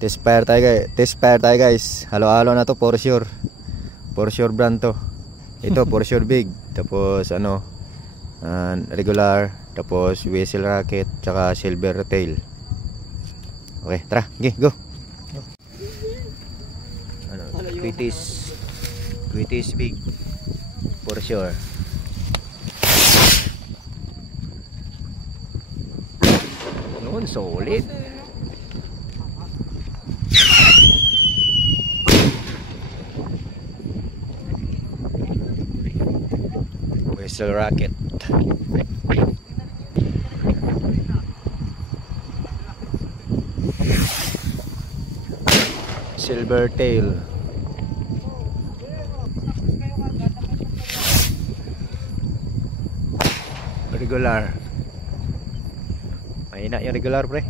Test fire tayo guys. Halo-halo na to for sure. For sure brand to. Ito for sure big. Tapos ano, regular, tapos whistle rocket, tsaka silver tail. Okay, tara, go. Ano, Quitis big. For sure. Noon, solid. Whistle rocket. Silver tail. Regular. Mahina yung regular pre.